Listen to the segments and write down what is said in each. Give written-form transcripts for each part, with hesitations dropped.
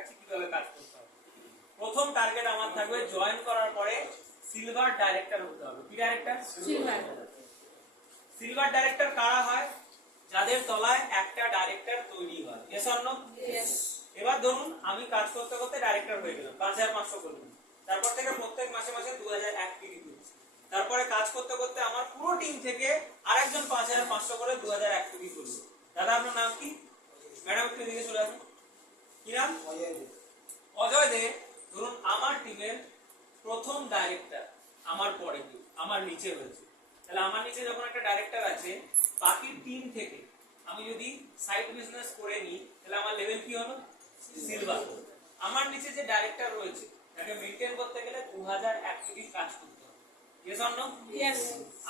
দেখাচ্ছি কিভাবে কাজ করতে হবে। প্রথম টার্গেট আমার থাকবে জয়েন করার পরে সিলভার ডাইরেক্টর হতে হবে। কি ডাইরেক্টর? সিলভার ডাইরেক্টর কারা হয়? যাদের তলায় একটা ডাইরেক্টর তৈরি হয়। Yes or no? ইয়েস। এবার ধরুন আমি কাজ করতে করতে ডাইরেক্টর হয়ে গেলাম, 5500 করলাম, তারপর থেকে প্রত্যেক মাসে মাসে 2001 টিভি করছি, তারপরে কাজ করতে করতে আমার পুরো টিম থেকে আরেকজন 5500 করে 2001 টিভি করলো। দাদা আপনার নাম কি? ম্যাডাম একটু এদিকে চলে আসুন। কি নাম? অজয় দে। ধরুন আমার টিমের প্রথম ডাইরেক্টর আমার পরে কেউ আমার নিচে হয়েছে, তাহলে আমার নিচে যখন একটা ডাইরেক্টর আছে, বাকি টিম থেকে আমি যদি সাইড বিজনেস করে নিই তাহলে আমার লেভেল কি হলো? সিলভার। আমার নিচে যে ডাইরেক্টর রয়েছে তাকে মেইনটেইন করতে গেলে 2001 টিভি কাজ করতে হবে। Yes or no? ইয়েস।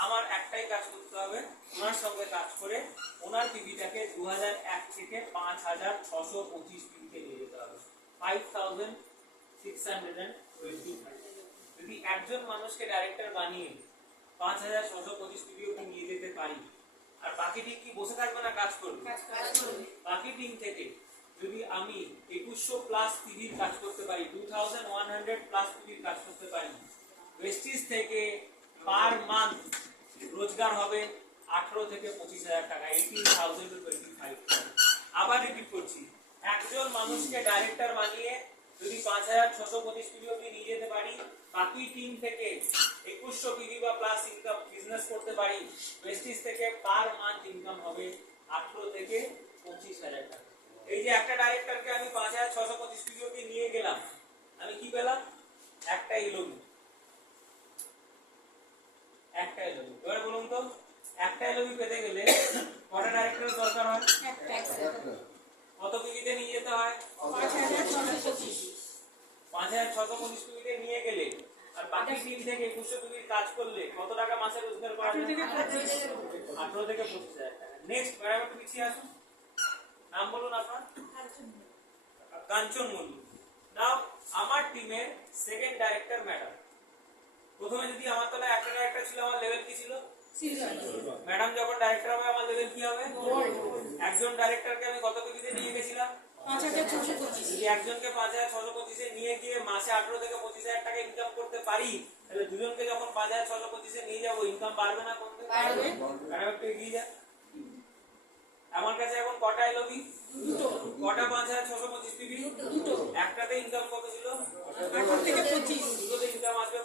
আমার একটাই কাজ করতে হবে, ওনার সঙ্গে কাজ করে ওনার টিভিটাকে 2001 থেকে 5625 টিভিতে নিয়ে যেতে হবে। 5625। যদি একজন মানুষকে ডাইরেক্টর বানিয়ে 5625 টিভি অবধি নিয়ে যেতে পারি, আর বাকি টিম কি বসে থাকবে না, কাজ করবে? বাকি টিম থেকে যদি আমি 2100 প্লাস টিভির কাজ করতে পারি, 2100 প্লাস টিভির কাজ করতে পারি, ওয়েস্টিজ থেকে পার মান্থ রোজগার হবে 18 থেকে 25,000 টাকা, 18,000 টু 25,000। আবার রিপিট করছি, একজন মানুষকে ডাইরেক্টর বানিয়ে যদি 5625 টিভি অবধি নিয়ে যেতে পারি, বাকি টিম থেকে 2100 টিভি বা প্লাস ইনকাম বিজনেস করতে পারি, ওয়েস্টিজ থেকে পার মান্থ ইনকাম হবে 18 থেকে 25,000 টাকা। এই যে একটা ডাইরেক্টরকে আমি 5625 টিভি অবধি নিয়ে গেলাম, আমি কি পেলাম? একটা এলওবি। একটা এলওবি। এবার বলুন তো, একটা এলওবি পেতে গেলে কটা ডাইরেক্টরের দরকার হয়? কত টিভিতে নিয়ে যেতে হয়? 5625 টিভিতে নিয়ে গেলে আর বাকি টিম থেকে 2100 টিভির কাজ করলে কত টাকা মাসে রোজগার করা যায়? 18 থেকে 25,000 টাকা। নেক্সট ম্যাডাম একটু পিছিয়ে আসুন। নাম বলুন আপনার? কাঞ্চন মল্লিক। নাও আমার টিমের সেকেন্ড ডাইরেক্টর ম্যাডাম। প্রথমে যদি আমার তলায় একটা ডাইরেক্টর ছিল, আমার লেভেল কি ছিল? ম্যাডাম যখন ডাইরেক্টর হবে আমার লেভেল কি হবে? একজন ডাইরেক্টরকে আমি কত টিভিতে নিয়ে গেছিলাম? 5625। যদি একজনকে 5625 এ নিয়ে গিয়ে মাসে 18 থেকে 25,000 টাকা ইনকাম করতে পারি, তাহলে দুজনকে যখন 5625 এ নিয়ে যাব, ইনকাম বাড়বে না কমবে? বাড়বে। ম্যাডাম একটু এগিয়ে যান। আমার কাছে এখন কটা এলওবি? দুটো। কটা 5625 টিভি? দুটো। একটাতে ইনকাম কত ছিল? 18 থেকে 25। দুটোতে ইনকাম আসবে